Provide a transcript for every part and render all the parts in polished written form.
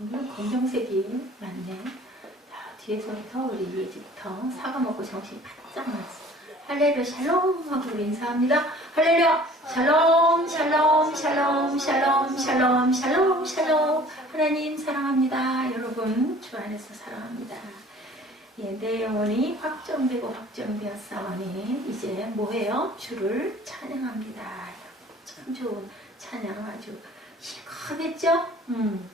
오늘 검정색이 많네. 자, 뒤에서부터 우리 예지부터 사과 먹고 정신 바짝 났어. 할렐루야 샬롬 하고 우리 인사합니다. 할렐루야 샬롬 샬롬 샬롬 샬롬 샬롬 샬롬 샬롬. 하나님 사랑합니다. 여러분 주 안에서 사랑합니다. 예, 내 영혼이 확정되고 확정되었사오니 이제 뭐해요? 주를 찬양합니다. 참 좋은 찬양 아주 시원했죠?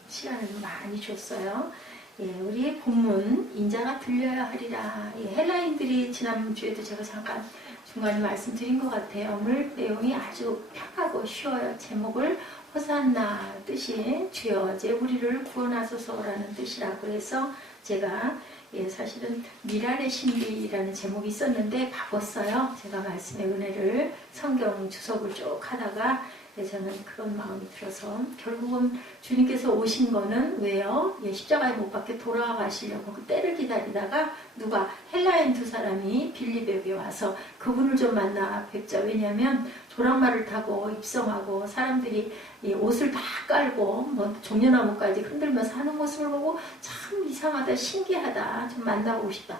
시간을 많이 줬어요. 예, 우리 본문 인자가 들려야 하리라. 예, 헬라인들이 지난주에도 제가 잠깐 중간에 말씀드린 것 같아요. 오늘 내용이 아주 편하고 쉬워요. 제목을 호산나 뜻이 주여 이제 우리를 구원하소서라는 뜻이라고 해서 제가 예, 사실은 미랄의 신비라는 제목이 있었는데 바꿨어요. 제가 말씀의 은혜를 성경 주석을 쭉 하다가 저는 그런 마음이 들어서 결국은 주님께서 오신 거는 왜요? 예, 십자가에 못 박혀 돌아가시려고 그 때를 기다리다가 누가 헬라인 두 사람이 빌립에게 와서 그분을 좀 만나 뵙자. 왜냐하면 조랑말을 타고 입성하고 사람들이 이 옷을 다 깔고 뭐 종려나무까지 흔들면서 하는 모습을 보고 참 이상하다 신기하다 좀 만나고 싶다.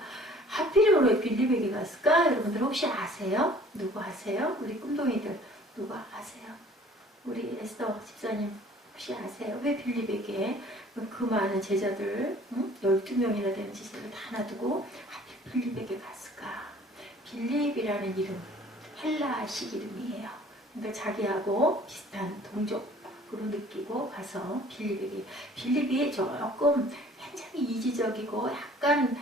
하필이면 왜 빌립에게 갔을까? 여러분들 혹시 아세요? 누구 아세요? 우리 꿈동이들 누구 아세요? 우리 에스더 집사님 혹시 아세요? 왜 빌립에게 그 많은 제자들 12명이나 되는 제자들 다 놔두고 하필 빌립에게 갔을까? 빌립이라는 이름 헬라식 이름이에요. 그러니까 자기하고 비슷한 동족으로 느끼고 가서 빌립이 조금 굉장히 이지적이고 약간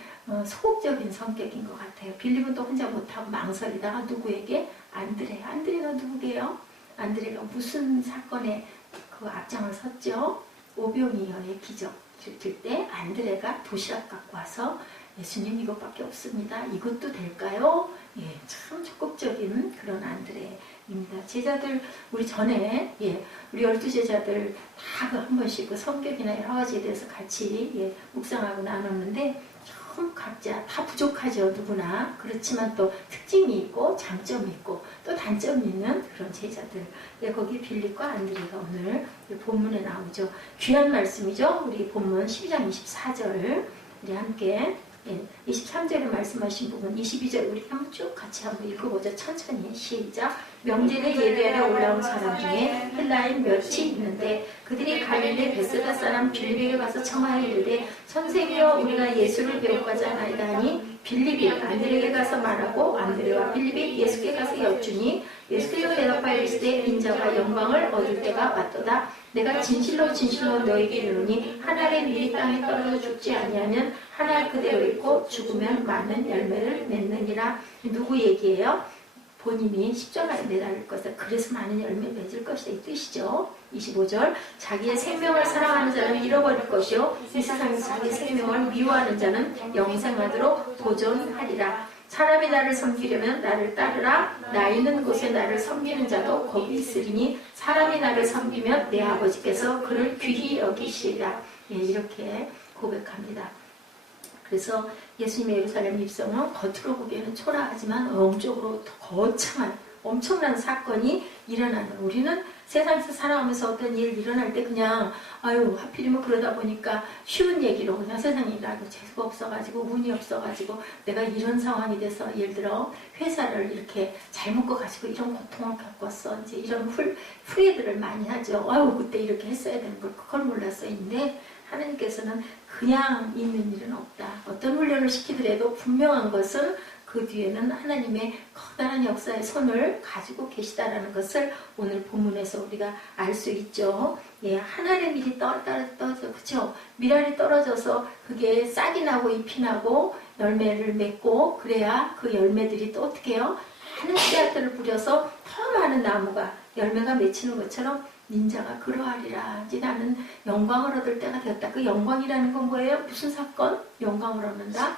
소극적인 성격인 것 같아요. 빌립은 또 혼자 못하고 망설이다가 누구에게? 안드레가 누구게요? 안드레가 무슨 사건에 그 앞장을 섰죠? 오병이어의 기적 줄 때 안드레가 도시락 갖고 와서 예수님 이것밖에 없습니다. 이것도 될까요? 예, 참 적극적인 그런 안드레입니다. 제자들 우리 전에 우리 12제자들 다 한 번씩 그 성격이나 여러 가지에 대해서 같이 묵상하고 나눴는데 참 각자 다 부족하죠. 누구나. 그렇지만 또 특징이 있고 장점이 있고 또 단점이 있는 그런 제자들. 거기 빌립과 안드레가 오늘 본문에 나오죠. 귀한 말씀이죠. 우리 본문 12장 24절 우리 함께 23절에 말씀하신 부분 22절 우리 한번 쭉 같이 한번 읽어보자. 천천히 시작. 명절에 예배하러 올라온 사람 중에 헬라인 몇이 있는데 그들이 갈릴리 베세다 사람 빌립에게 가서 청하여 이르되 선생이여 우리가 예수를 배우고자 하나이다 하니 빌립이 안드레에게 가서 말하고 안드레와 빌립이 예수께 가서 여쭈니 예수께서 대답하여 이르시되 인자가 영광을 얻을 때가 왔도다. 내가 진실로 너에게 이르노니 한 알의 밀이 땅에 떨어져 죽지 아니하면 한 알 그대로 있고 죽으면 많은 열매를 맺느니라. 누구 얘기예요? 본인이 십자가에 매달릴 것이다. 그래서 많은 열매를 맺을 것이다. 이 뜻이죠. 25절 자기의 생명을 사랑하는 자는 잃어버릴 것이요 이 세상에서 자기 생명을 미워하는 자는 영생하도록 도전하리라. 사람이 나를 섬기려면 나를 따르라. 나 있는 곳에 나를 섬기는 자도 거기 있으리니 사람이 나를 섬기면 내 아버지께서 그를 귀히 여기시리라. 이렇게 고백합니다. 그래서 예수님의 예루살렘 입성은 겉으로 보기에는 초라하지만 영적으로 거창한 엄청난 사건이 일어나는, 우리는 세상에서 살아가면서 어떤 일 일어날 때 그냥 하필이면 그러다 보니까 쉬운 얘기로 그냥 세상에 일하고 재수가 없어가지고 운이 없어가지고 내가 이런 상황이 돼서 예를 들어 회사를 이렇게 잘못 가가지고 이런 고통을 겪었어 이제 이런 후회들을 많이 하죠. 그때 이렇게 했어야 되는 걸 그걸 몰랐어인데 하나님께서는 그냥 있는 일은 없다. 어떤 훈련을 시키더라도 분명한 것은 그 뒤에는 하나님의 커다란 역사의 손을 가지고 계시다라는 것을 오늘 본문에서 우리가 알 수 있죠. 하늘의 밀이 떨어져, 그쵸? 밀알이 떨어져서 그게 싹이 나고 잎이 나고 열매를 맺고 그래야 그 열매들이 또 어떻게 해요? 많은 씨앗들을 뿌려서 더 많은 나무가 열매가 맺히는 것처럼 인자가 그러하리라. 이제 나는 영광을 얻을 때가 되었다. 그 영광이라는 건 뭐예요? 무슨 사건? 영광을 얻는다?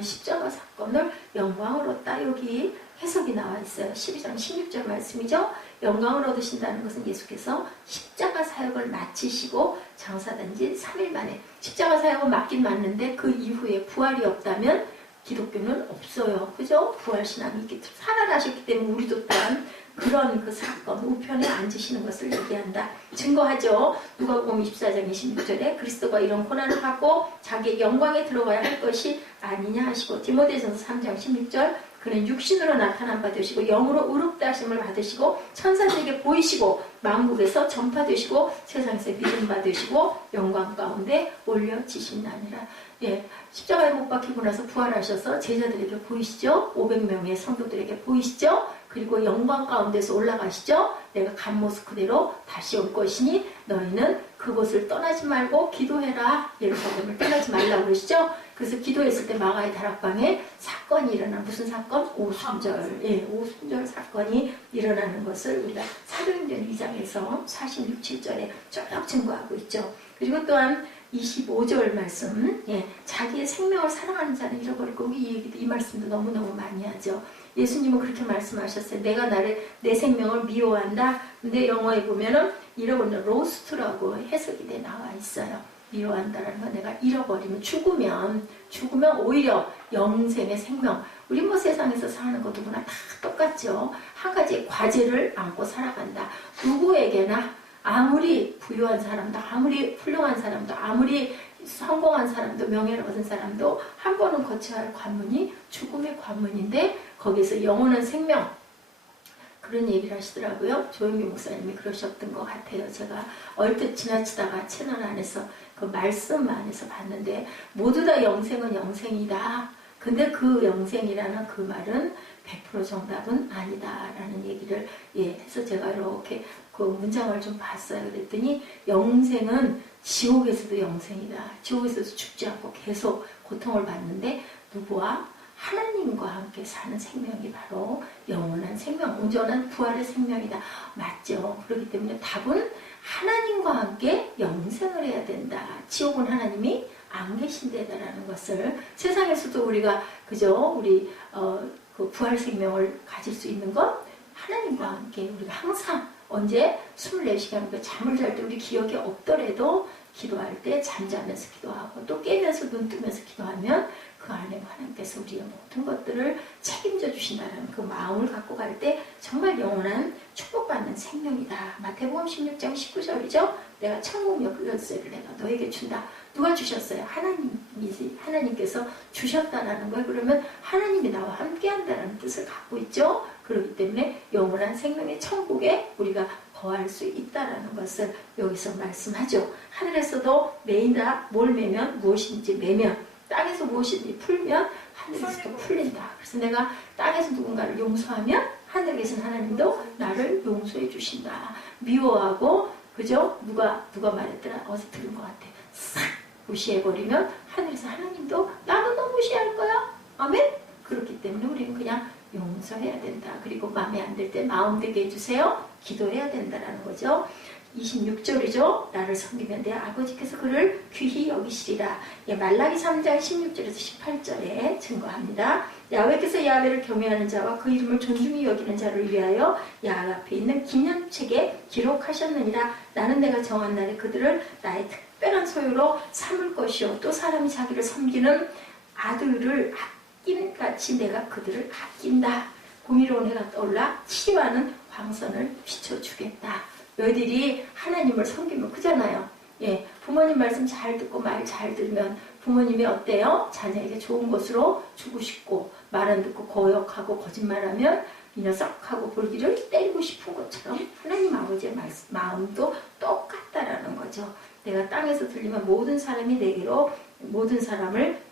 십자가 사건을 영광을 얻다. 여기 해석이 나와 있어요. 12장 16절 말씀이죠. 영광을 얻으신다는 것은 예수께서 십자가 사역을 마치시고 장사된 지 3일 만에 십자가 사역은 맞긴 맞는데 그 이후에 부활이 없다면 기독교는 없어요. 그죠? 부활신앙이 살아나셨기 때문에 우리도 또한 그런 그 사건, 우편에 앉으시는 것을 얘기한다. 증거하죠. 누가복음 24장 26절에 그리스도가 이런 고난을 받고 자기의 영광에 들어가야 할 것이 아니냐 하시고, 디모데전서 3장 16절 그는 육신으로 나타남 받으시고 영으로 의롭다 하심을 받으시고 천사들에게 보이시고 만국에서 전파되시고 세상에서 믿음 받으시고 영광 가운데 올려지신다니라. 예, 십자가에 못 박히고 나서 부활하셔서 제자들에게 보이시죠? 500명의 성도들에게 보이시죠? 그리고 영광 가운데서 올라가시죠? 내가 간 모습 그대로 다시 올 것이니 너희는 그곳을 떠나지 말고 기도해라. 예루살렘을 떠나지 말라고 그러시죠? 그래서 기도했을 때 마가의 다락방에 사건이 일어나. 무슨 사건? 오순절. 예, 오순절 사건이 일어나는 것을 우리가 사도행전 2장에서 46, 7절에 쭉 증거하고 있죠. 그리고 또한 25절 말씀, 예, 자기의 생명을 사랑하는 자는 잃어버릴 거고, 이 말씀도 너무너무 많이 하죠. 예수님은 그렇게 말씀하셨어요. 내가 내 생명을 미워한다. 근데 영어에 보면은 잃어버리는 로스트라고 해석이 돼 나와 있어요. 미워한다라는 건 내가 잃어버리면, 죽으면 오히려 영생의 생명. 우리 뭐 세상에서 사는 것 누구나 다 똑같죠. 한 가지 과제를 안고 살아간다. 누구에게나 아무리 부유한 사람도, 아무리 훌륭한 사람도, 아무리 성공한 사람도, 명예를 얻은 사람도 한 번은 거쳐야 할 관문이 죽음의 관문인데, 거기서 영원한 생명, 그런 얘기를 하시더라고요. 조영규 목사님이 그러셨던 것 같아요. 제가 얼핏 지나치다가 채널 안에서 그 말씀 안에서 봤는데, 모두 다 영생은 영생이다. 근데 그 영생이라는 그 말은 100% 정답은 아니다라는 얘기를 해서 제가 이렇게 그 문장을 좀 봤어요. 그랬더니 영생은 지옥에서도 영생이다. 지옥에서도 죽지 않고 계속 고통을 받는데, 누구와? 하나님과 함께 사는 생명이 바로 영원한 생명, 온전한 부활의 생명이다. 맞죠? 그렇기 때문에 답은 하나님과 함께 영생을 해야 된다. 지옥은 하나님이 안 계신 데다라는 것을, 세상에서도 우리가 그저 우리 그 부활 생명을 가질 수 있는 건 하나님과 함께 우리가 항상 언제 24시간 잠을 잘 때 우리 기억이 없더라도 기도할 때 잠자면서 기도하고 또 깨면서 눈 뜨면서 기도하면 그 안에 하나님께서 우리의 모든 것들을 책임져 주신다는 그 마음을 갖고 갈 때 정말 영원한 축복받는 생명이다. 마태복음 16장 19절이죠. 내가 천국 열쇠를 내가 너에게 준다. 누가 주셨어요? 하나님이지. 하나님께서 주셨다라는 거예요. 그러면 하나님이 나와 함께 한다는 뜻을 갖고 있죠. 그렇기 때문에 영원한 생명의 천국에 우리가 거할 수 있다라는 것을 여기서 말씀하죠. 하늘에서도 매이다. 뭘 매면 무엇인지 매면, 땅에서 무엇인지 풀면 하늘에서도 풀린다. 그래서 내가 땅에서 누군가를 용서하면 하늘에 계신 하나님도 나를 용서해 주신다. 미워하고, 그죠? 누가 말했더라? 어디서 들은 것 같아. 싹 무시해버리면 하늘에서 하나님도 나도 너 무시할 거야. 아멘? 그렇기 때문에 우리는 그냥 용서해야 된다. 그리고 마음에 안 들 때 마음 되게 해주세요. 기도해야 된다라는 거죠. 26절이죠. 나를 섬기면 내 아버지께서 그를 귀히 여기시리라. 말라기 3장 16절에서 18절에 증거합니다. 야훼께서 야훼를 경외하는 자와 그 이름을 존중히 여기는 자를 위하여 야훼 앞에 있는 기념책에 기록하셨느니라. 나는 내가 정한 날에 그들을 나의 특별한 소유로 삼을 것이요 또 사람이 자기를 섬기는 아들을 아낌같이 내가 그들을 아낀다. 공의로운 해가 떠올라 치료하는 광선을 비춰주겠다. 너희들이 하나님을 섬기면 크잖아요. 예, 부모님 말씀 잘 듣고 말 잘 들으면 부모님이 어때요? 자녀에게 좋은 것으로 주고 싶고, 말 안 듣고 거역하고 거짓말하면 이 녀석하고 볼기를 때리고 싶은 것처럼 하나님 아버지의 마음도 똑같다라는 거죠. 내가 땅에서 들리면 모든 사람을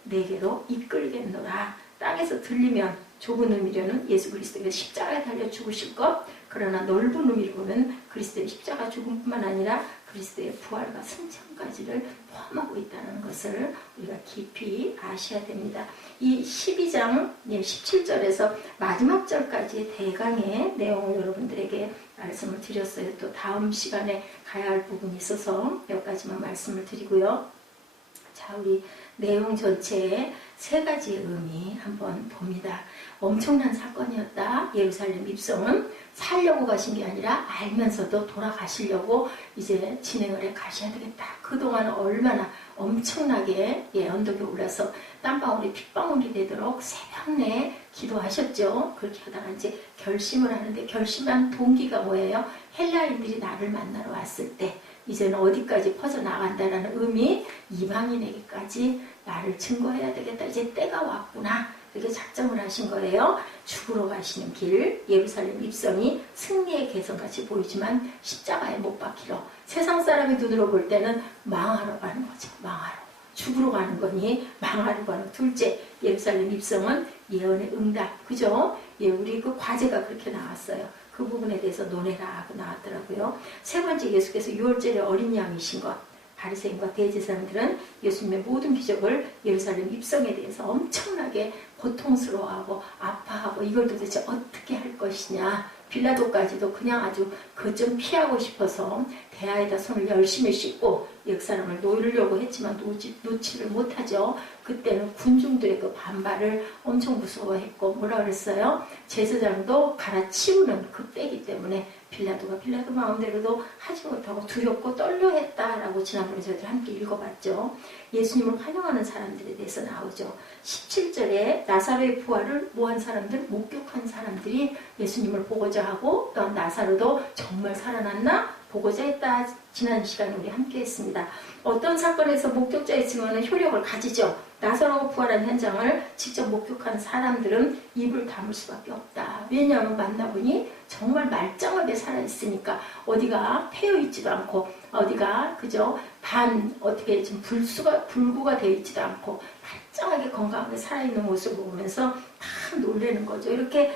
내게로 이끌겠노라. 땅에서 들리면 좁은 의미로는 예수 그리스도가 십자가에 달려 죽으실 것, 그러나 넓은 의미로 보면 그리스도의 십자가 죽음뿐만 아니라 그리스도의 부활과 승천까지를 포함하고 있다는 것을 우리가 깊이 아셔야 됩니다. 이 12장 17절에서 마지막 절까지의 대강의 내용을 여러분들에게 말씀을 드렸어요. 또 다음 시간에 가야 할 부분이 있어서 여기까지만 말씀을 드리고요. 자, 우리 내용 전체에 세 가지의 의미 한번 봅니다. 엄청난 사건이었다. 예루살렘 입성은 살려고 가신 게 아니라 알면서도 돌아가시려고 이제 진행을 해 가셔야 되겠다. 그동안 얼마나 엄청나게 언덕에 올라서 땀방울이 핏방울이 되도록 새벽 내에 기도하셨죠. 그렇게 하다가 이제 결심을 하는데 결심한 동기가 뭐예요? 헬라인들이 나를 만나러 왔을 때 이제는 어디까지 퍼져나간다라는 의미, 이방인에게까지 나를 증거해야 되겠다. 이제 때가 왔구나. 이렇게 작정을 하신 거예요. 죽으러 가시는 길, 예루살렘 입성이 승리의 개성같이 보이지만 십자가에 못 박히러 세상 사람의 눈으로 볼 때는 망하러 가는 거죠. 망하러. 죽으러 가는 거니 망하러 가는. 둘째, 예루살렘 입성은 예언의 응답. 그죠? 예, 우리 그 과제가 그렇게 나왔어요. 그 부분에 대해서 논해라 하고 나왔더라고요. 세 번째, 예수께서 6월절에 어린 양이신 것. 바리새인과 대제사장들은 예수님의 모든 기적을 예루살렘 입성에 대해서 엄청나게 고통스러워하고 아파하고 이걸 도대체 어떻게 할 것이냐. 빌라도까지도 그냥 아주 그 좀 피하고 싶어서 대야에다 손을 열심히 씻고 역사람을 놓으려고 했지만 놓지를 못하죠. 그때는 군중들의 그 반발을 엄청 무서워했고 뭐라 그랬어요? 제사장도 갈아치우는 그 때기 때문에 빌라도가 빌라도 마음대로도 하지 못하고 두렵고 떨려했다라고 지난번에 저희들 함께 읽어봤죠. 예수님을 환영하는 사람들에 대해서 나오죠. 17절에 나사로의 부활을 뭐한 사람들? 목격한 사람들이 예수님을 보고자 하고 또한 나사로도 정말 살아났나? 보고자 했다. 지난 시간에 우리 함께 했습니다. 어떤 사건에서 목격자의 증언은 효력을 가지죠. 나사로가 부활한 현장을 직접 목격한 사람들은 입을 다물 수밖에 없다. 왜냐하면 만나보니 정말 말짱하게 살아있으니까 어디가 패여있지도 않고 어디가 그저 어떻게 좀 불구가 되어 있지도 않고 말짱하게 건강하게 살아있는 모습을 보면서 다 놀라는 거죠. 이렇게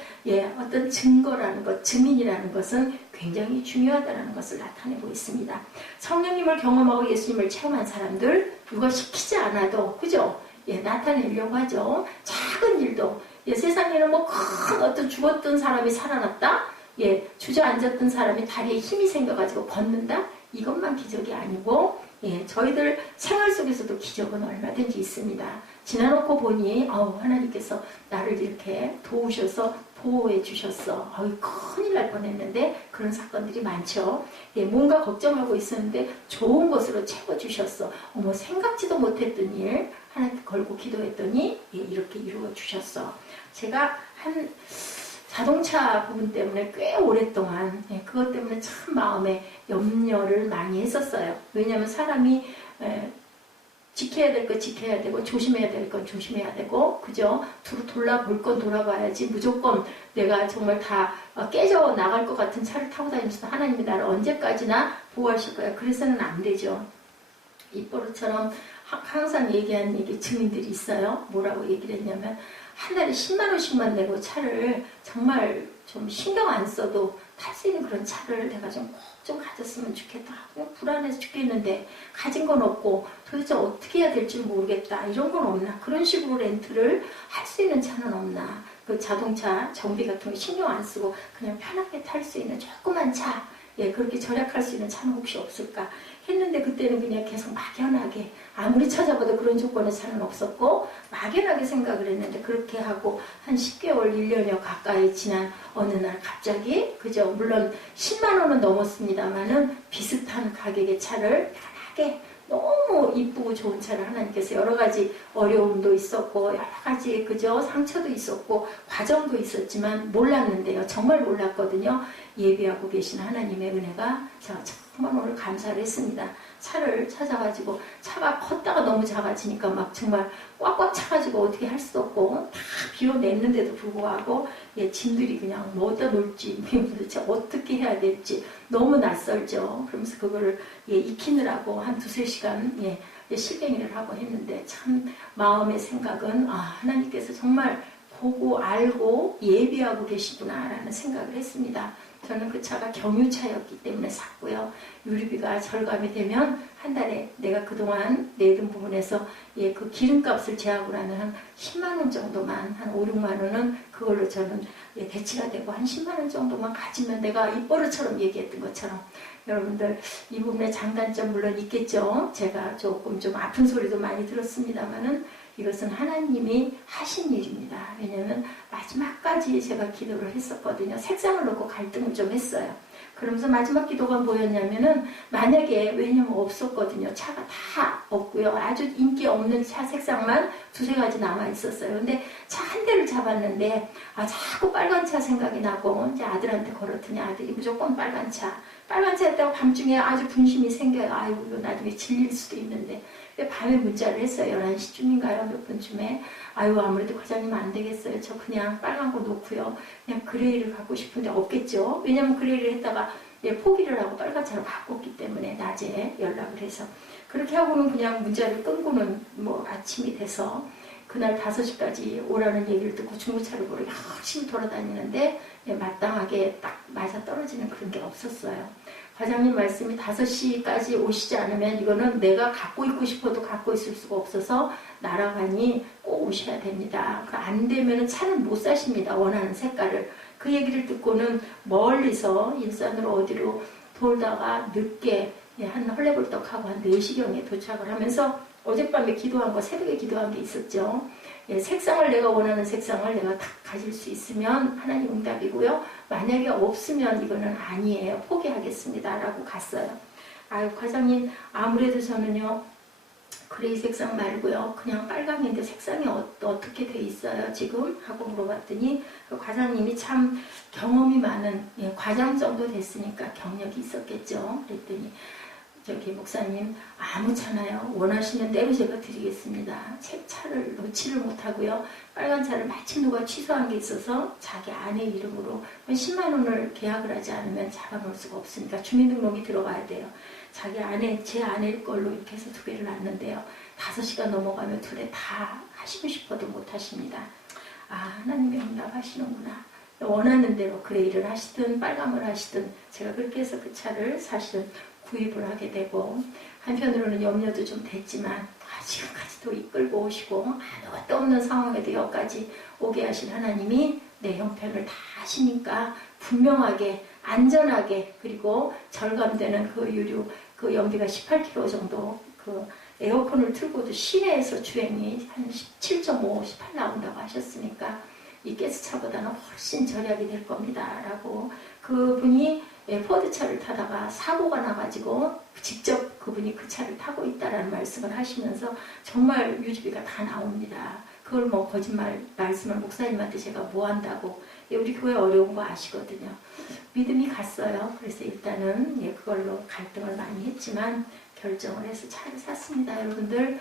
어떤 증거라는 것, 증인이라는 것은 굉장히 중요하다는 것을 나타내고 있습니다. 성령님을 경험하고 예수님을 체험한 사람들 누가 시키지 않아도 그죠? 나타내려고 하죠. 작은 일도 세상에는 뭐 큰 어떤 죽었던 사람이 살아났다. 주저앉았던 사람이 다리에 힘이 생겨가지고 걷는다. 이것만 기적이 아니고 저희들 생활 속에서도 기적은 얼마든지 있습니다. 지나놓고 보니 하나님께서 나를 이렇게 도우셔서 보호해 주셨어. 큰일 날 뻔했는데 그런 사건들이 많죠. 뭔가 걱정하고 있었는데 좋은 것으로 채워주셨어. 생각지도 못했던 일 하나님께 걸고 기도했더니 이렇게 이루어 주셨어. 제가 한 자동차 부분 때문에 꽤 오랫동안 그것 때문에 참 마음에 염려를 많이 했었어요. 왜냐하면 사람이 지켜야 될 건 지켜야 되고 조심해야 될 건 조심해야 되고 그죠? 돌아볼 건 돌아봐야지 무조건 내가 정말 다 깨져 나갈 것 같은 차를 타고 다니면서 하나님이 나를 언제까지나 보호하실 거야. 그래서는 안 되죠. 입버릇처럼 항상 얘기한 증인들이 있어요. 뭐라고 얘기를 했냐면 한 달에 10만 원씩만 내고 차를 정말 좀 신경 안 써도 탈 수 있는 그런 차를 내가 좀 꼭 좀 가졌으면 좋겠다. 그냥 불안해서 죽겠는데 가진 건 없고 도대체 어떻게 해야 될지 모르겠다. 이런 건 없나? 그런 식으로 렌트를 할 수 있는 차는 없나? 그 자동차 정비 같은 거 신경 안 쓰고 그냥 편하게 탈 수 있는 조그만 차. 그렇게 절약할 수 있는 차는 혹시 없을까 했는데 그때는 그냥 계속 막연하게 아무리 찾아봐도 그런 조건의 차는 없었고 막연하게 생각을 했는데 그렇게 하고 한 10개월, 1년여 가까이 지난 어느 날 갑자기 그죠? 물론 10만 원은 넘었습니다만은 비슷한 가격의 차를 편하게 너무 이쁘고 좋은 차를 하나님께서 여러 가지 어려움도 있었고 여러 가지 그죠? 상처도 있었고 과정도 있었지만 몰랐는데요. 정말 몰랐거든요. 예비하고 계신 하나님의 은혜가 제가 정말 오늘 감사를 했습니다. 차를 찾아가지고 차가 컸다가 너무 작아지니까 막 정말 꽉꽉 차가지고 어떻게 할 수도 없고 다 비워냈는데도 불구하고 짐들이 그냥 뭐 어디다 놓을지 도대체 어떻게 해야 될지 너무 낯설죠. 그러면서 그거를 익히느라고 한 2-3시간 실갱이를 하고 했는데 참 마음의 생각은 하나님께서 정말 보고 알고 예비하고 계시구나라는 생각을 했습니다. 저는 그 차가 경유차였기 때문에 샀고요. 유류비가 절감이 되면 한 달에 내가 그동안 내던 부분에서 그 기름값을 제하고 하는 한 10만 원 정도만 한 5-6만 원은 그걸로 저는 대치가 되고 한 10만 원 정도만 가지면 내가 입버릇처럼 얘기했던 것처럼 여러분들 이 부분에 장단점 물론 있겠죠. 제가 조금 좀 아픈 소리도 많이 들었습니다만은 이것은 하나님이 하신 일입니다. 왜냐하면 마지막까지 제가 기도를 했었거든요. 색상을 놓고 갈등을 좀 했어요. 그러면서 마지막 기도가 뭐였냐면은 만약에 왜냐면 없었거든요. 차가 다 없고요. 아주 인기 없는 차 색상만 두세 가지 남아 있었어요. 근데 차 한 대를 잡았는데 자꾸 빨간 차 생각이 나고 이제 아들한테 걸었더니 아들이 무조건 빨간 차 했다고 밤중에 아주 분심이 생겨요. 아이고 이거 나중에 질릴 수도 있는데 밤에 문자를 했어요. 11시쯤인가요? 몇 분쯤에 아유 아무래도 과장님 안 되겠어요. 저 그냥 빨간 거 놓고요. 그냥 그레이를 갖고 싶은데 없겠죠. 왜냐면 그레이를 했다가 포기를 하고 빨간 차로 바꿨기 때문에 낮에 연락을 해서 그렇게 하고는 그냥 문자를 끊고는 뭐 아침이 돼서 그날 5시까지 오라는 얘기를 듣고 중고차를 보러 열심히 돌아다니는데 마땅하게 딱 맞아 떨어지는 그런 게 없었어요. 과장님 말씀이 5시까지 오시지 않으면 이거는 내가 갖고 있고 싶어도 갖고 있을 수가 없어서 날아가니 꼭 오셔야 됩니다. 안 되면 차는 못 사십니다. 원하는 색깔을. 그 얘기를 듣고는 멀리서 일산으로 어디로 돌다가 늦게 한 헐레벌떡하고 한 4시경에 도착을 하면서 어젯밤에 기도한 거 새벽에 기도한 게 있었죠. 색상을 내가 원하는 색상을 내가 딱 가질 수 있으면 하나님 응답이고요. 만약에 없으면 이거는 아니에요. 포기하겠습니다. 라고 갔어요. 아유 과장님 아무래도 저는요. 그레이 색상 말고요. 그냥 빨강인데 색상이 어떻게 돼 있어요 지금? 하고 물어봤더니 그 과장님이 참 경험이 많은 과장 정도 됐으니까 경력이 있었겠죠. 그랬더니 저기 목사님 아무 차나요? 원하시는 대로 제가 드리겠습니다. 차를 놓지를 못하고요. 빨간 차를 마침 누가 취소한 게 있어서 자기 아내 이름으로 10만 원을 계약을 하지 않으면 잡아놓을 수가 없으니까 주민등록이 들어가야 돼요. 자기 아내, 제 아내 걸로 이렇게 해서 2개를 놨는데요. 5시간 넘어가면 2대 다 하시고 싶어도 못 하십니다. 하나님이 응답하시는구나. 원하는 대로 그레이를 하시든 빨강을 하시든 제가 그렇게 해서 그 차를 사실은 구입을 하게 되고 한편으로는 염려도 좀 됐지만 지금까지도 이끌고 오시고 아무것도 없는 상황에도 여기까지 오게 하신 하나님이 내 형편을 다 하시니까 분명하게 안전하게 그리고 절감되는 그 유류 그 연비가 18km 정도 그 에어컨을 틀고도 시내에서 주행이 한 17.5, 18 나온다고 하셨으니까 이 가스차보다는 훨씬 절약이 될 겁니다. 라고 그분이 포드차를 타다가 사고가 나가지고 직접 그분이 그 차를 타고 있다라는 말씀을 하시면서 정말 유지비가 다 나옵니다. 그걸 뭐 거짓말 말씀을 목사님한테 제가 뭐 한다고 우리 교회 어려운 거 아시거든요. 믿음이 갔어요. 그래서 일단은 그걸로 갈등을 많이 했지만 결정을 해서 차를 샀습니다. 여러분들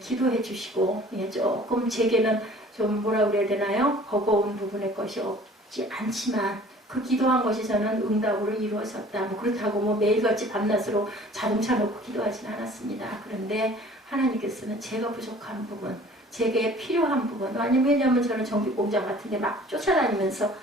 기도해 주시고 조금 제게는 좀 뭐라 그래야 되나요? 버거운 부분의 것이 없지 않지만 그 기도한 것이 저는 응답으로 이루어졌다. 그렇다고 매일같이 밤낮으로 자동차 놓고 기도하진 않았습니다. 그런데 하나님께서는 제가 부족한 부분, 제게 필요한 부분, 왜냐면 저는 정비공장 같은데 막 쫓아다니면서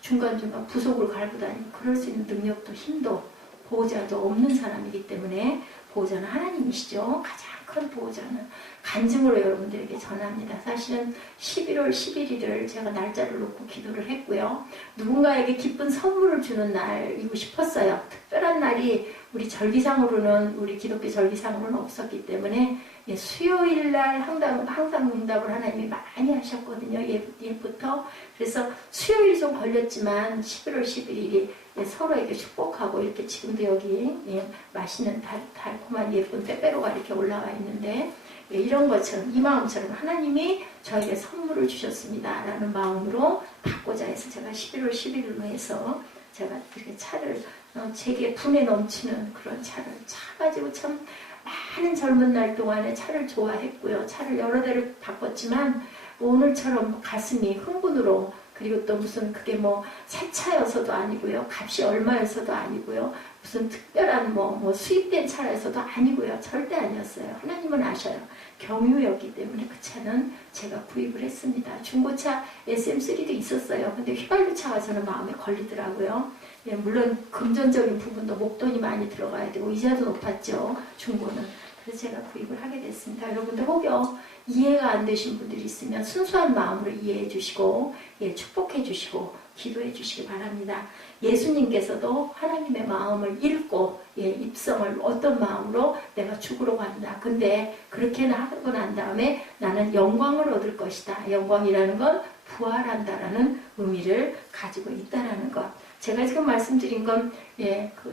중간중간 부속을 갈고 다니고 그럴 수 있는 능력도 힘도 보호자도 없는 사람이기 때문에 보호자는 하나님이시죠. 가장 큰 보호자는 간증으로 여러분들에게 전합니다. 사실은 11월 11일을 제가 날짜를 놓고 기도를 했고요. 누군가에게 기쁜 선물을 주는 날이고 싶었어요. 특별한 날이 우리 절기상으로는 우리 기독교 절기상으로는 없었기 때문에 수요일날 항상 응답을 하나님이 많이 하셨거든요. 예부터. 그래서 수요일이 좀 걸렸지만 11월 11일이 서로에게 축복하고 이렇게 지금도 여기 맛있는 달콤한 예쁜 빼빼로가 이렇게 올라와 있는데 이런 것처럼 이 마음처럼 하나님이 저에게 선물을 주셨습니다. 라는 마음으로 받고자 해서 제가 11월 11일로 해서 제가 이렇게 차를 제게 분에 넘치는 그런 차를 차가지고 참 많은 젊은 날 동안에 차를 좋아했고요. 차를 여러 대를 바꿨지만 오늘처럼 가슴이 흥분으로 그리고 또 무슨 그게 새 차여서도 아니고요. 값이 얼마여서도 아니고요. 무슨 특별한 수입된 차여서도 아니고요. 절대 아니었어요. 하나님은 아셔요. 경유였기 때문에 그 차는 제가 구입을 했습니다. 중고차 SM3도 있었어요. 근데 휘발유 차가 저는 마음에 걸리더라고요. 물론 금전적인 부분도 목돈이 많이 들어가야 되고 이자도 높았죠. 중고는. 그래서 제가 구입을 하게 됐습니다. 여러분들 혹여 이해가 안 되신 분들이 있으면 순수한 마음으로 이해해 주시고 축복해 주시고 기도해 주시기 바랍니다. 예수님께서도 하나님의 마음을 읽고 입성을 어떤 마음으로 내가 죽으러 간다. 근데 그렇게는 하고 난 다음에 나는 영광을 얻을 것이다. 영광이라는 건 부활한다라는 의미를 가지고 있다라는 것. 제가 지금 말씀드린 건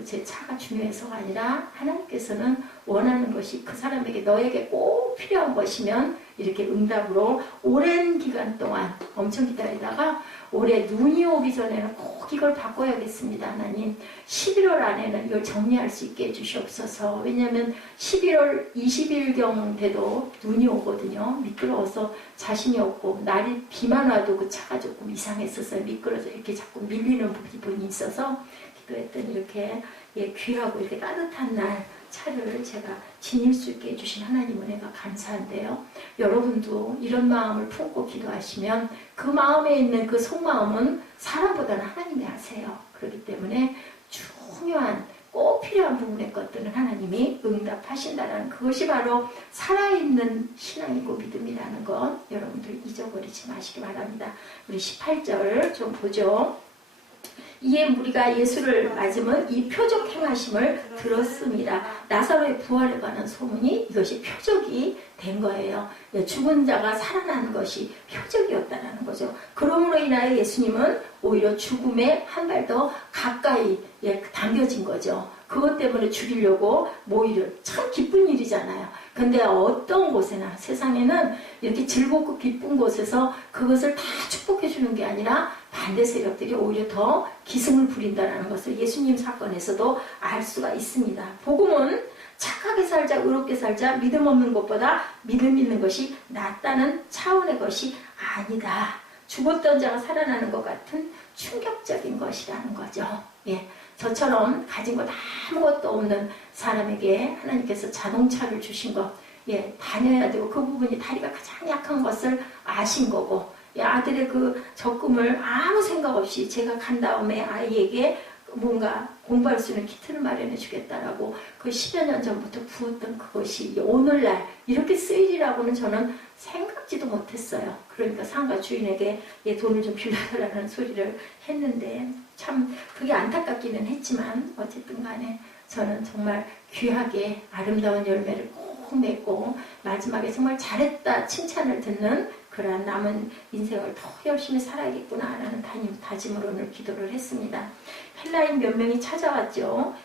제 차가 중요해서가 아니라 하나님께서는 원하는 것이 그 사람에게 너에게 꼭 필요한 것이면 이렇게 응답으로 오랜 기간 동안 엄청 기다리다가 올해 눈이 오기 전에는 꼭 이걸 바꿔야겠습니다. 하나님 11월 안에는 이걸 정리할 수 있게 해주시옵소서. 왜냐하면 11월 20일경 돼도 눈이 오거든요. 미끄러워서 자신이 없고 날이 비만 와도 그 차가 조금 이상했었어요. 미끄러져 이렇게 자꾸 밀리는 부분이 있어서 기도했더니 이렇게 귀하고 이렇게 따뜻한 날 차를 제가 지닐 수 있게 해주신 하나님 은혜가 감사한데요. 여러분도 이런 마음을 품고 기도하시면 그 마음에 있는 그 속마음은 사람보다는 하나님이 아세요. 그렇기 때문에 중요한 꼭 필요한 부분의 것들은 하나님이 응답하신다는 그것이 바로 살아있는 신앙이고 믿음이라는 것 여러분들 잊어버리지 마시기 바랍니다. 우리 18절 좀 보죠. 이에 무리가 예수를 맞으면 이 표적 행하심을 들었습니다. 나사로의 부활에 관한 소문이 이것이 표적이 된 거예요. 죽은 자가 살아난 것이 표적이었다는 거죠. 그러므로 인하여 예수님은 오히려 죽음에 한 발 더 가까이 당겨진 거죠. 그것 때문에 죽이려고 오히려 참 기쁜 일이잖아요. 근데 어떤 곳에나 세상에는 이렇게 즐겁고 기쁜 곳에서 그것을 다 축복해 주는 게 아니라 반대 세력들이 오히려 더 기승을 부린다는 것을 예수님 사건에서도 알 수가 있습니다. 복음은 착하게 살자, 의롭게 살자, 믿음 없는 것보다 믿음 있는 것이 낫다는 차원의 것이 아니다. 죽었던 자가 살아나는 것 같은 충격적인 것이라는 거죠. 저처럼 가진 것 아무것도 없는 사람에게 하나님께서 자동차를 주신 것, 다녀야 되고 그 부분이 다리가 가장 약한 것을 아신 거고, 아들의 그 적금을 아무 생각 없이 제가 간 다음에 아이에게 뭔가 공부할 수 있는 키트를 마련해 주겠다라고 그 10여 년 전부터 부었던 그것이 오늘날 이렇게 쓰일이라고는 저는 생각지도 못했어요. 그러니까 상가 주인에게 돈을 좀 빌려달라는 소리를 했는데 참 그게 안타깝기는 했지만 어쨌든 간에 저는 정말 귀하게 아름다운 열매를 꼭 맺고 마지막에 정말 잘했다 칭찬을 듣는 그러한 남은 인생을 더 열심히 살아야겠구나라는 다짐으로 오늘 기도를 했습니다. 헬라인 몇 명이 찾아왔죠.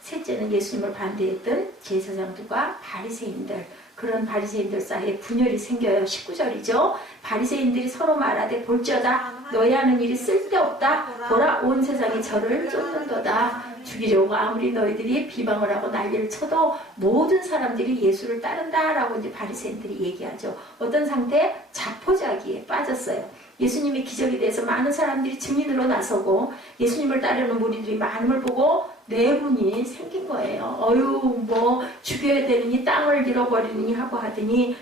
셋째는 예수님을 반대했던 제사장들과 바리새인들. 그런 바리새인들 사이에 분열이 생겨요. 19절이죠. 바리새인들이 서로 말하되 볼지어다 너희 하는 일이 쓸데없다. 보라 온 세상이 저를 쫓는도다. 죽이려고 아무리 너희들이 비방을 하고 난리를 쳐도 모든 사람들이 예수를 따른다라고 이제 바리새인들이 얘기하죠. 어떤 상태? 자포자기에 빠졌어요. 예수님의 기적에 대해서 많은 사람들이 증인으로 나서고 예수님을 따르는 무리들이 많음을 보고 내분이 생긴 거예요. 뭐 죽여야 되느니 땅을 잃어버리느니 하고 하더니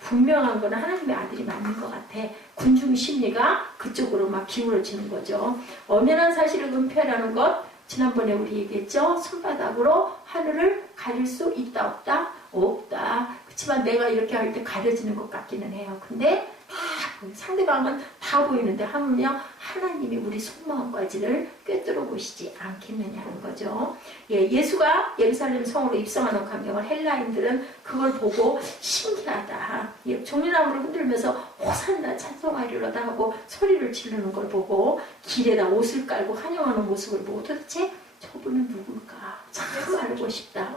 분명한 거는 하나님의 아들이 맞는 것 같아. 군중 심리가 그쪽으로 막 기울어지는 거죠. 엄연한 사실을 은폐하라는 것 지난번에 우리 얘기했죠. 손바닥으로 하늘을 가릴 수 있다 없다? 없다. 그렇지만 내가 이렇게 할 때 가려지는 것 같기는 해요. 근데 상대방은 다 보이는데 하물며 하나님이 우리 속마음까지를 꿰뚫어 보시지 않겠느냐는 거죠. 예수가 예루살렘 성으로 입성하는 광경을 헬라인들은 그걸 보고 신기하다. 종려나무를 흔들면서 호산나 찬송하리로다 하고 소리를 지르는 걸 보고 길에다 옷을 깔고 환영하는 모습을 보고 도대체 저분은 누굴까? 참 알고 싶다.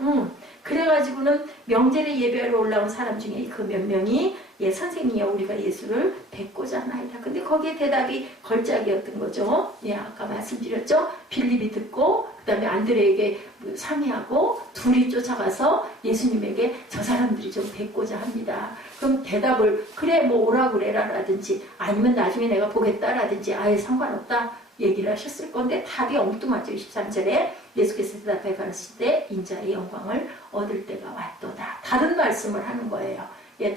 그래가지고는 명절에 예배하러 올라온 사람 중에 그 몇 명이 선생님이여 우리가 예수를 뵙고자 하나이다. 근데 거기에 대답이 걸작이었던 거죠. 아까 말씀드렸죠. 빌립이 듣고 그 다음에 안드레에게 상의하고 둘이 쫓아가서 예수님에게 저 사람들이 좀 뵙고자 합니다. 그럼 대답을 그래 뭐 오라 그래라 라든지 아니면 나중에 내가 보겠다 라든지 아예 상관없다 얘기를 하셨을 건데 답이 엉뚱하죠. 23절에 예수께서 대답해 가르칠 때 인자의 영광을 얻을 때가 왔도다. 다른 말씀을 하는 거예요.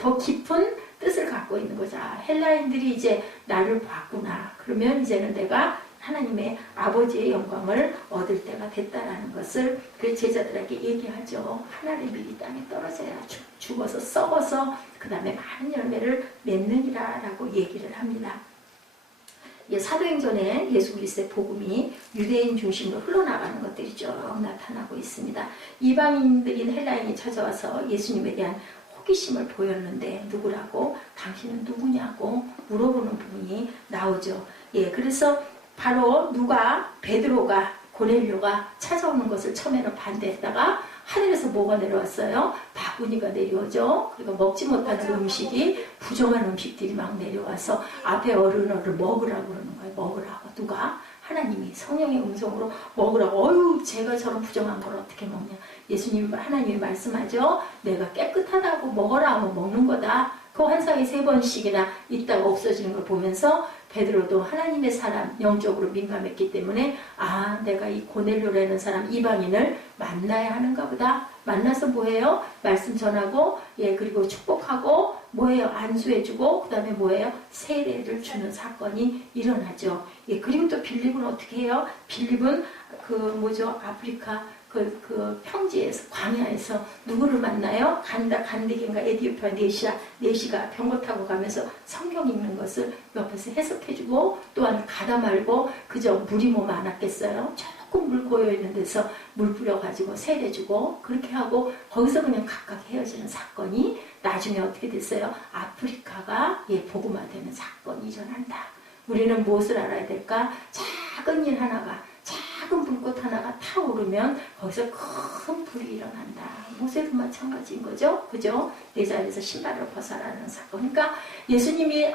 더 깊은 뜻을 갖고 있는 거죠. 헬라인들이 이제 나를 봤구나. 그러면 이제는 내가 하나님의 아버지의 영광을 얻을 때가 됐다라는 것을 그 제자들에게 얘기하죠. 하나의 밀이 땅에 떨어져야 죽어서 썩어서 그 다음에 많은 열매를 맺느니라 라고 얘기를 합니다. 사도행전에 예수 그리스도의 복음이 유대인 중심으로 흘러나가는 것들이 쭉 나타나고 있습니다. 이방인들인 헬라인이 찾아와서 예수님에 대한 호기심을 보였는데 누구라고? 당신은 누구냐고 물어보는 부분이 나오죠. 그래서 바로 베드로가 고넬료가 찾아오는 것을 처음에는 반대했다가 하늘에서 뭐가 내려왔어요? 바구니가 내려오죠. 그리고 먹지 못하는 음식이 부정한 음식들이 막 내려와서 앞에 어른어를 먹으라고 그러는 거예요. 먹으라고. 누가? 하나님이 성령의 음성으로 먹으라고. 어휴, 제가 저런 부정한 걸 어떻게 먹냐. 하나님이 말씀하죠. 내가 깨끗하다고 먹어라 하면 먹는 거다. 그 환상이 3번씩이나 있다가 없어지는 걸 보면서 베드로도 하나님의 사람, 영적으로 민감했기 때문에 내가 이 고넬료라는 사람 이방인을 만나야 하는가 보다. 만나서 뭐예요? 말씀 전하고 그리고 축복하고 뭐예요? 안수해주고 그 다음에 뭐예요? 세례를 주는 사건이 일어나죠. 그리고 또 빌립은 어떻게 해요? 빌립은 아프리카 그 평지에서 광야에서 누구를 만나요? 간디겐가 에디오피아 네시가 병거 타고 가면서 성경 읽는 것을 옆에서 해석해주고 또한 가다 말고 그저 물이 뭐 많았겠어요? 조금 물 고여있는 데서 물 뿌려가지고 세례주고 그렇게 하고 거기서 그냥 각각 헤어지는 사건이 나중에 어떻게 됐어요? 아프리카가 복음화되는 사건이 일어난다. 우리는 무엇을 알아야 될까? 작은 일 하나가 작은 불꽃 하나가 타오르면 거기서 큰 불이 일어난다. 모세도 마찬가지인 거죠. 그죠? 내 자리에서 신발을 벗어라는 사건. 그러니까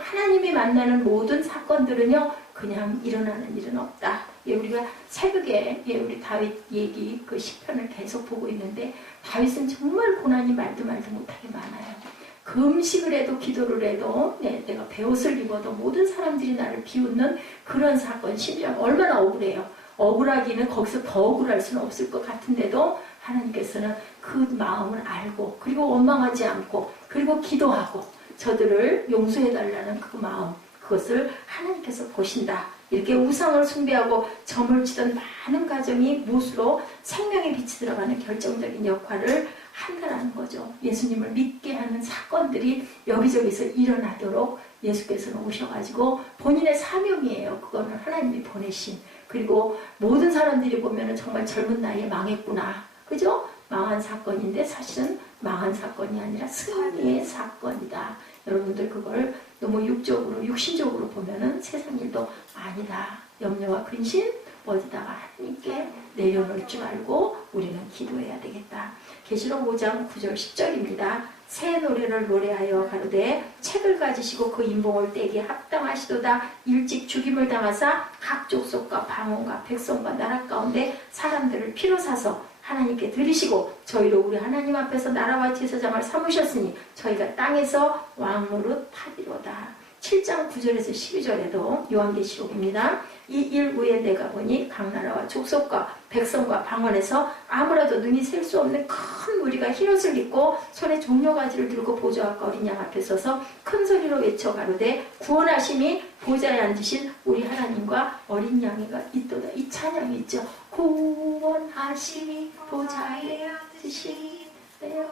하나님이 만나는 모든 사건들은요. 그냥 일어나는 일은 없다. 우리가 새벽에 우리 다윗 얘기 그 시편을 계속 보고 있는데 다윗은 정말 고난이 말도 못하게 많아요. 금식을 해도 기도를 해도 내가 베옷을 입어도 모든 사람들이 나를 비웃는 그런 사건. 심지어 얼마나 억울해요. 억울하기는 거기서 더 억울할 수는 없을 것 같은데도 하나님께서는 그 마음을 알고 그리고 원망하지 않고 그리고 기도하고 저들을 용서해달라는 그 마음 그것을 하나님께서 보신다. 이렇게 우상을 숭배하고 점을 치던 많은 가정이 못으로 생명의 빛이 들어가는 결정적인 역할을 한다는 거죠. 예수님을 믿게 하는 사건들이 여기저기서 일어나도록 예수께서는 오셔가지고 본인의 사명이에요. 그거는 하나님이 보내신. 그리고 모든 사람들이 보면은 정말 젊은 나이에 망했구나. 그죠? 망한 사건인데 사실은 망한 사건이 아니라 승리의 사건이다. 여러분들 그걸 너무 육신적으로 보면은 세상 일도 아니다. 염려와 근심 어디다가 하나님께 내려놓을 줄 알고 우리는 기도해야 되겠다. 계시록 5장 9절 10절입니다. 새 노래를 노래하여 가로되 책을 가지시고 그 인봉을 떼기에 합당하시도다. 일찍 죽임을 당하사 각 족속과 방언과 백성과 나라 가운데 사람들을 피로 사서 하나님께 드리시고 저희로 우리 하나님 앞에서 나라와 제사장을 삼으셨으니 저희가 땅에서 왕노릇 하리로다. 7장 9절에서 12절에도 요한계시록입니다. 이 일 후에 내가 보니 각 나라와 족속과 백성과 방언에서 아무라도 눈이 셀 수 없는 큰 무리가 흰옷을 입고 손에 종려가지를 들고 보좌 앞과 어린 양 앞에 서서 큰 소리로 외쳐 가로되 구원하심이 보좌에 앉으신 우리 하나님과 어린 양이가 있도다. 이 찬양이 있죠. 구원하심이 보좌에 앉으신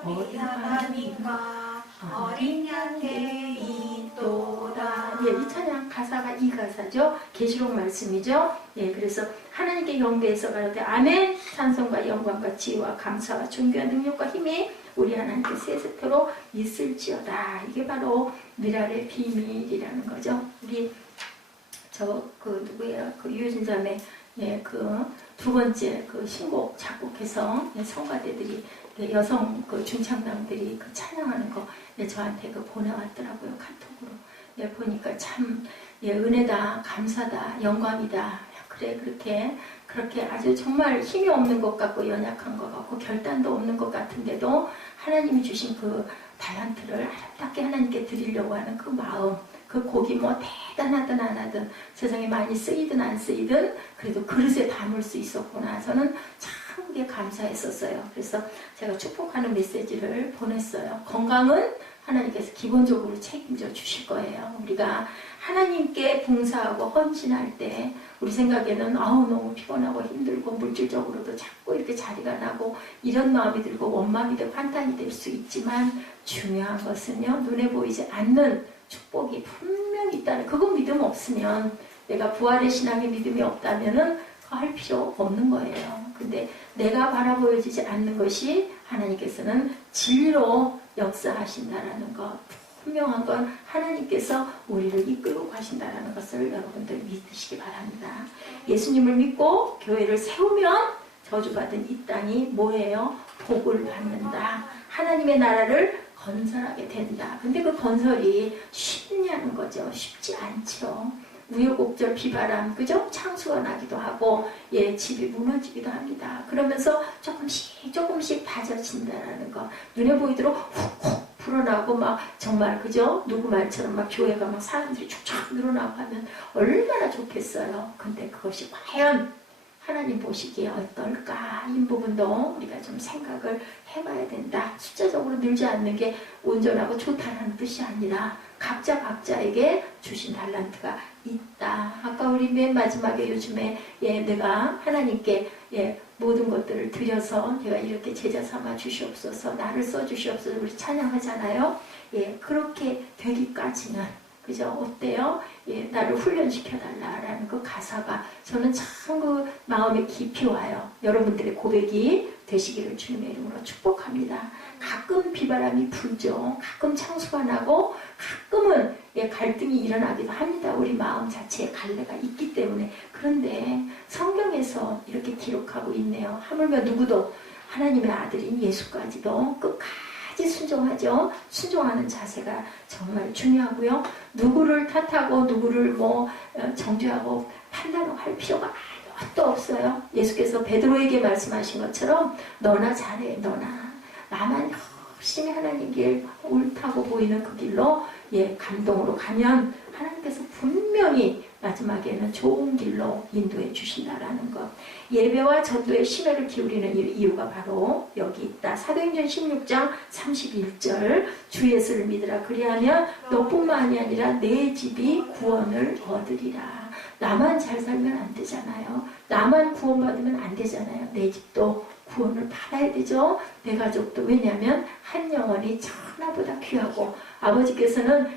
우리 하나님과 어린 양께 있도다. 이 찬양 가사가 이 가사죠. 계시록 말씀이죠. 그래서 하나님께 경배해서 가로되 아멘. 찬송과 영광과 지혜와 감사와 존귀와 능력과 힘이 우리 하나님께 세세토록 있을지어다. 이게 바로 미랄의 비밀이라는 거죠. 우리 누구예요? 유효진 자매 그 두 번째 그 신곡 작곡해서 성가대들이 여성 그 중창단들이 그 찬양하는 거 저한테 그 보내왔더라고요. 카톡으로. 보니까 참 은혜다, 감사다, 영광이다. 그래 그렇게 아주 정말 힘이 없는 것 같고 연약한 것 같고 결단도 없는 것 같은데도 하나님이 주신 그 달란트를 아름답게 하나님께 드리려고 하는 그 마음. 그 곡이 뭐 대단하든 안 하든 세상에 많이 쓰이든 안 쓰이든 그래도 그릇에 담을 수 있었구나. 저는 참 그게 감사했었어요. 그래서 제가 축복하는 메시지를 보냈어요. 건강은 하나님께서 기본적으로 책임져 주실 거예요. 우리가 하나님께 봉사하고 헌신할 때 우리 생각에는 너무 피곤하고 힘들고 물질적으로도 자꾸 이렇게 자리가 나고 이런 마음이 들고 원망이 되고 판단이 될 수 있지만 중요한 것은요, 눈에 보이지 않는 축복이 분명히 있다는, 그거 믿음 없으면, 내가 부활의 신앙에 믿음이 없다면은 할 필요 없는 거예요. 근데 내가 바라보여지지 않는 것이 하나님께서는 진리로 역사하신다라는 것, 분명한 건 하나님께서 우리를 이끌고 가신다라는 것을 여러분들 믿으시기 바랍니다. 예수님을 믿고 교회를 세우면 저주받은 이 땅이 뭐예요? 복을 받는다. 하나님의 나라를 건설하게 된다. 근데 그 건설이 쉽냐는 거죠. 쉽지 않죠. 우여곡절 비바람, 그죠? 창수가 나기도 하고, 집이 무너지기도 합니다. 그러면서 조금씩 다져진다라는 거. 눈에 보이도록 훅훅 불어나고 막 정말, 그죠? 누구 말처럼 막 교회가 막 사람들이 쭉쭉 늘어나고 하면 얼마나 좋겠어요. 근데 그것이 과연 하나님 보시기에 어떨까? 이 부분도 우리가 좀 생각을 해봐야 된다. 숫자적으로 늘지 않는 게 온전하고 좋다는 뜻이 아니라 각자에게 주신 달란트가 있다. 아까 우리 맨 마지막에 요즘에 내가 하나님께 모든 것들을 드려서 제가 이렇게 제자 삼아 주시옵소서, 나를 써 주시옵소서 우리 찬양하잖아요. 그렇게 되기까지는, 그죠? 어때요? 나를 훈련시켜달라라는 그 가사가 저는 참 그 마음에 깊이 와요. 여러분들의 고백이 되시기를 주님의 이름으로 축복합니다. 가끔 비바람이 불죠. 가끔 창수가 나고 가끔은 갈등이 일어나기도 합니다. 우리 마음 자체에 갈래가 있기 때문에. 그런데 성경에서 이렇게 기록하고 있네요. 하물며 누구도 하나님의 아들인 예수까지도 끝까지 순종하죠. 순종하는 자세가 정말 중요하고요. 누구를 탓하고 누구를 정죄하고 판단할 필요가 아무것도 없어요. 예수께서 베드로에게 말씀하신 것처럼 너나 잘해, 너나. 나만 열심히 하나님 길, 옳다고 보이는 그 길로 감동으로 가면 하나님께서 분명히 마지막에는 좋은 길로 인도해 주신다라는 것. 예배와 전도에 심혈을 기울이는 이유가 바로 여기 있다. 사도행전 16장 31절 주 예수를 믿으라. 그리하면 너뿐만이 아니라 내 집이 구원을 얻으리라. 나만 잘 살면 안 되잖아요. 나만 구원받으면 안 되잖아요. 내 집도 구원을 받아야 되죠. 내 가족도. 왜냐하면 한 영혼이 천하보다 귀하고 아버지께서는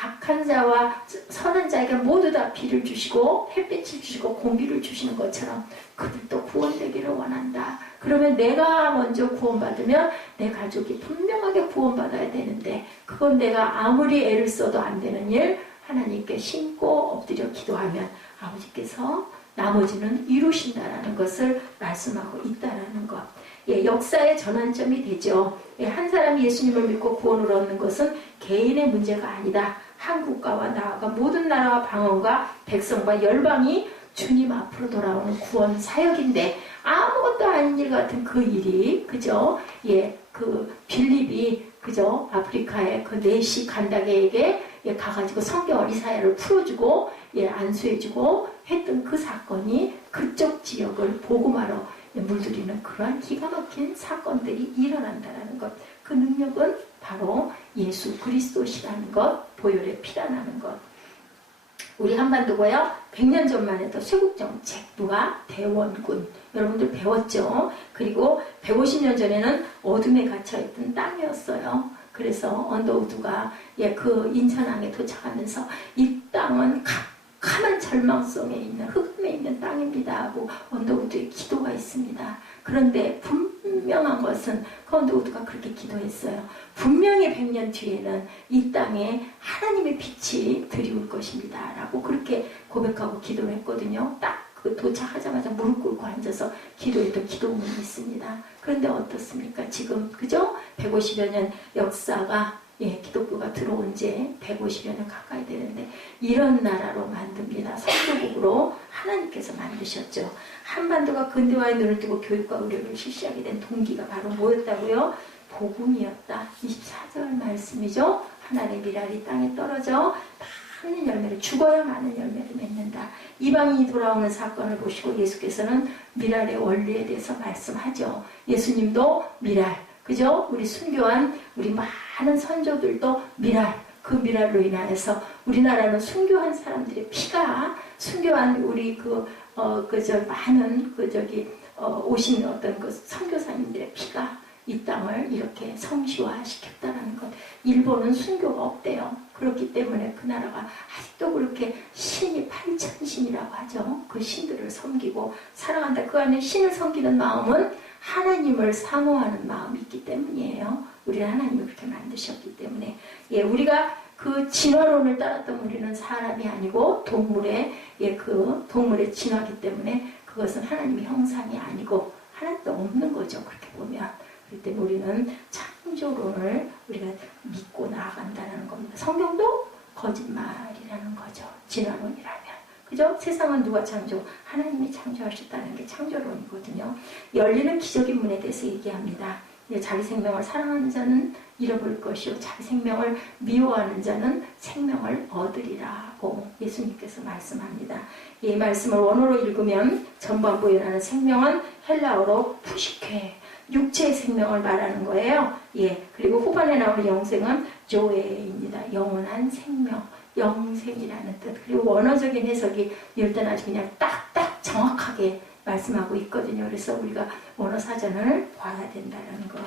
악한 자와 선한 자에게 모두 다 비를 주시고 햇빛을 주시고 공기를 주시는 것처럼 그들도 구원되기를 원한다. 그러면 내가 먼저 구원받으면 내 가족이 분명하게 구원받아야 되는데 그건 내가 아무리 애를 써도 안 되는 일, 하나님께 신고 엎드려 기도하면 아버지께서 나머지는 이루신다라는 것을 말씀하고 있다라는 것. 역사의 전환점이 되죠. 한 사람이 예수님을 믿고 구원을 얻는 것은 개인의 문제가 아니다. 한 국가와 나아가 모든 나라와 방언과 백성과 열방이 주님 앞으로 돌아오는 구원 사역인데 아무것도 아닌 일 같은 그 일이, 그죠? 그 빌립이, 그죠? 아프리카의 그 네시 간다게에게 가가지고 성경 이사야를 풀어주고 안수해주고 했던 그 사건이 그쪽 지역을 복음화로 물들이는 그러한 기가 막힌 사건들이 일어난다는 것. 그 능력은 바로 예수 그리스도시라는 것, 보혈의 피라는 것. 우리 한반도고요. 100년 전만 해도 쇄국정책, 누가? 대원군. 여러분들 배웠죠? 그리고 150년 전에는 어둠에 갇혀있던 땅이었어요. 그래서 언더우드가 그 인천항에 도착하면서 이 땅은 캄캄한 절망성에 있는, 흑암에 있는 땅입니다 하고 언더우드의 기도가 있습니다. 그런데 분명한 것은 그 언더우드가 그렇게 기도했어요. 분명히 100년 뒤에는 이 땅에 하나님의 빛이 드리울 것입니다 라고 그렇게 고백하고 기도를 했거든요. 딱 그 도착하자마자 무릎 꿇고 앉아서 기도했던 기도문이 있습니다. 그런데 어떻습니까? 지금, 그죠? 150여 년 역사가 기독교가 들어온 지 150여 년 가까이 되는데 이런 나라로 만듭니다. 선교국으로 하나님께서 만드셨죠. 한반도가 근대화의 눈을 뜨고 교육과 의료를 실시하게 된 동기가 바로 뭐였다고요? 복음이었다. 24절 말씀이죠. 하나님의 미랄이 땅에 떨어져 많은 열매를, 죽어야 많은 열매를 맺는다. 이방인이 돌아오는 사건을 보시고 예수께서는 미랄의 원리에 대해서 말씀하죠. 예수님도 미랄, 그죠? 우리 순교한 우리 많은 선조들도 그 미랄로 인하여서 우리나라는 순교한 사람들의 피가 순교한 우리 많은 오신 어떤 그 선교사님들의 피가 이 땅을 이렇게 성시화시켰다는 것. 일본은 순교가 없대요. 그렇기 때문에 그 나라가 아직도 그렇게 신이 8,000신이라고 하죠. 그 신들을 섬기고 사랑한다. 그 안에 신을 섬기는 마음은 하나님을 사모하는 마음이 있기 때문이에요. 우리는 하나님을 그렇게 만드셨기 때문에. 예, 우리가 그 진화론을 따랐던 우리는 사람이 아니고 동물의 진화기 때문에 그것은 하나님의 형상이 아니고 하나도 없는 거죠. 그렇게 보면. 그렇기 때문에 우리는 창조론을 우리가 믿고 나아간다는 겁니다. 성경도 거짓말이라는 거죠. 진화론이라면. 그죠? 세상은 누가 창조? 하나님이 창조하셨다는 게 창조론이거든요. 열리는 기적의 문에 대해서 얘기합니다. 자기 생명을 사랑하는 자는 잃어버릴 것이요 자기 생명을 미워하는 자는 생명을 얻으리라고 예수님께서 말씀합니다. 이 말씀을 원어로 읽으면 전반부에 나는 생명은 헬라어로 푸시케 육체의 생명을 말하는 거예요. 예, 그리고 후반에 나오는 영생은 조에입니다. 영원한 생명, 영생이라는 뜻. 그리고 원어적인 해석이 이럴 때는 아주 그냥 딱딱 정확하게 말씀하고 있거든요. 그래서 우리가 원어 사전을 봐야 된다는 거.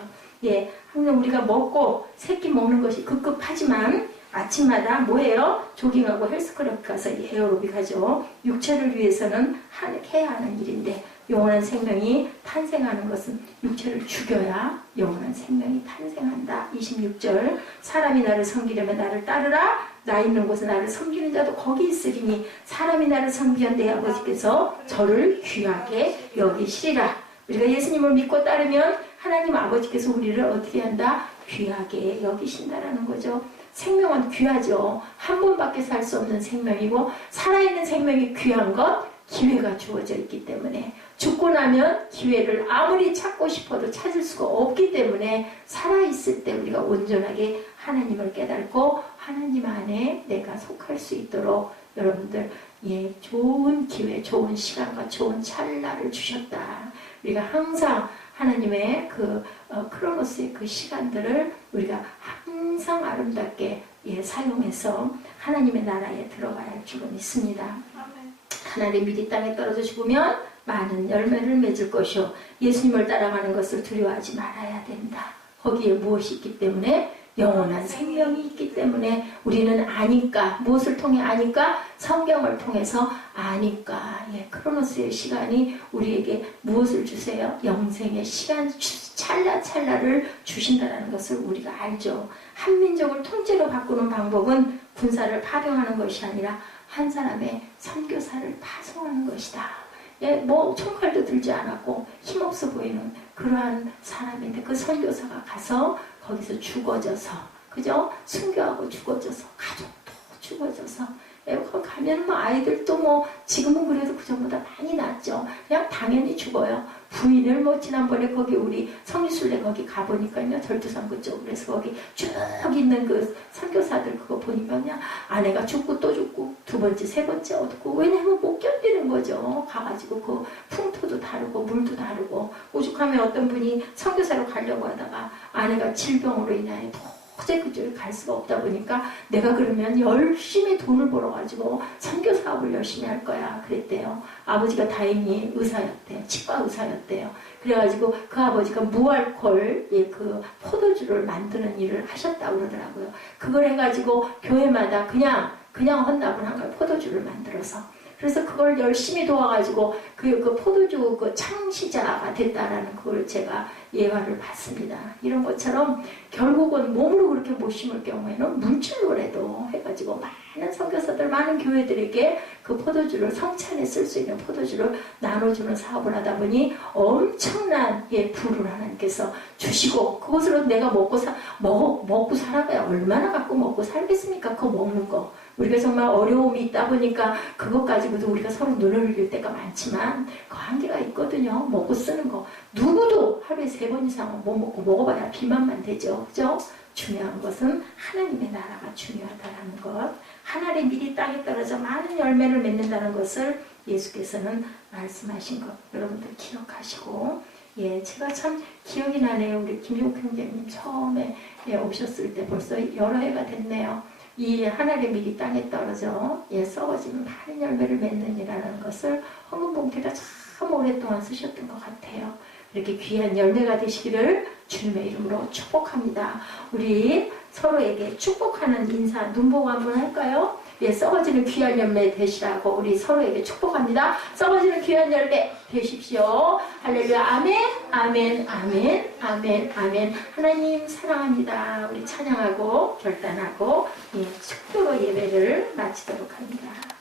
예, 항상 우리가 먹고 새끼 먹는 것이 급급하지만 아침마다 뭐예요? 조깅하고 헬스클럽 가서 에어로빅 하죠. 육체를 위해서는 해야 하는 일인데 영원한 생명이 탄생하는 것은 육체를 죽여야 영원한 생명이 탄생한다. 26절 사람이 나를 섬기려면 나를 따르라. 나 있는 곳에 나를 섬기는 자도 거기 있으리니 사람이 나를 섬기면 내 아버지께서 저를 귀하게 여기시리라. 우리가 예수님을 믿고 따르면 하나님 아버지께서 우리를 어떻게 한다? 귀하게 여기신다라는 거죠. 생명은 귀하죠. 한 번밖에 살 수 없는 생명이고 살아있는 생명이 귀한 것 기회가 주어져 있기 때문에 죽고 나면 기회를 아무리 찾고 싶어도 찾을 수가 없기 때문에 살아있을 때 우리가 온전하게 하나님을 깨닫고 하나님 안에 내가 속할 수 있도록 여러분들 좋은 기회, 좋은 시간과 좋은 찰나를 주셨다. 우리가 항상 하나님의 크로노스의 그 시간들을 우리가 항상 아름답게 사용해서 하나님의 나라에 들어가야 할 줄로 믿습니다. 하나님 미리 땅에 떨어져 죽으면 많은 열매를 맺을 것이요 예수님을 따라가는 것을 두려워하지 말아야 된다. 거기에 무엇이 있기 때문에 영원한 생명이 있기 때문에 우리는 아니까 무엇을 통해 아니까 성경을 통해서 아니까 크로노스의 시간이 우리에게 무엇을 주세요? 영생의 시간 찰나찰나를 주신다는 것을 우리가 알죠. 한민족을 통째로 바꾸는 방법은 군사를 파병하는 것이 아니라 한 사람의 선교사를 파송하는 것이다. 총칼도 들지 않았고 힘없어 보이는 그러한 사람인데 그 선교사가 가서 거기서 죽어져서 그죠? 순교하고 죽어져서 가족도 죽어져서 거기 가면 아이들도 지금은 그래도 그전보다 많이 낫죠. 그냥 당연히 죽어요. 부인을 지난번에 거기 우리 성리순례 거기 가보니까요. 절두산 그쪽 그래서 거기 쭉 있는 그 선교사들 그거 보니까 그냥 아내가 죽고 또 죽고 두 번째 세 번째 얻고 왜냐하면 못 견디는 거죠. 가가지고 그 풍토도 다르고 물도 다르고 오죽하면 어떤 분이 선교사로 가려고 하다가 아내가 질병으로 인하여 도저히 그쪽에 갈 수가 없다 보니까 내가 그러면 열심히 돈을 벌어가지고 선교 사업을 열심히 할 거야 그랬대요. 아버지가 다행히 의사였대요. 치과 의사였대요. 그래가지고 그 아버지가 무알콜 그 포도주를 만드는 일을 하셨다고 그러더라고요. 그걸 해가지고 교회마다 그냥 헌납을 한 거예요. 포도주를 만들어서. 그래서 그걸 열심히 도와가지고 그 포도주 그 창시자가 됐다라는 그걸 제가 예화를 봤습니다. 이런 것처럼 결국은 몸으로 그렇게 못 심을 경우에는 물질로라도 해가지고 많은 선교사들, 많은 교회들에게 그 포도주를 성찬에 쓸 수 있는 포도주를 나눠주는 사업을 하다 보니 엄청난 부를 하나님께서 주시고 그것으로 내가 먹고 살아가야 얼마나 갖고 먹고 살겠습니까? 그거 먹는 거. 우리가 정말 어려움이 있다 보니까 그것 가지고도 우리가 서로 눈을 흘릴 때가 많지만 그 한계가 있거든요. 먹고 쓰는 거. 누구도 하루에 3번 이상은 못 먹고 먹어봐야 비만만 되죠. 그죠? 중요한 것은 하나님의 나라가 중요하다는 것. 하늘의 미리 땅에 떨어져 많은 열매를 맺는다는 것을 예수께서는 말씀하신 것. 여러분들 기억하시고 예, 제가 참 기억이 나네요. 우리 김용 형제님 처음에 오셨을 때 벌써 여러 해가 됐네요. 이 하늘의 밀이 땅에 떨어져 썩어지면 많은 열매를 맺느니라는 것을 헌금봉투에다 참 오랫동안 쓰셨던 것 같아요. 이렇게 귀한 열매가 되시기를 주님의 이름으로 축복합니다. 우리 서로에게 축복하는 인사 눈보고 한번 할까요? 썩어지는 귀한 열매 되시라고 우리 서로에게 축복합니다. 썩어지는 귀한 열매 되십시오. 할렐루야. 아멘, 아멘, 아멘, 아멘, 아멘. 하나님 사랑합니다. 우리 찬양하고 결단하고 축도로 예배를 마치도록 합니다.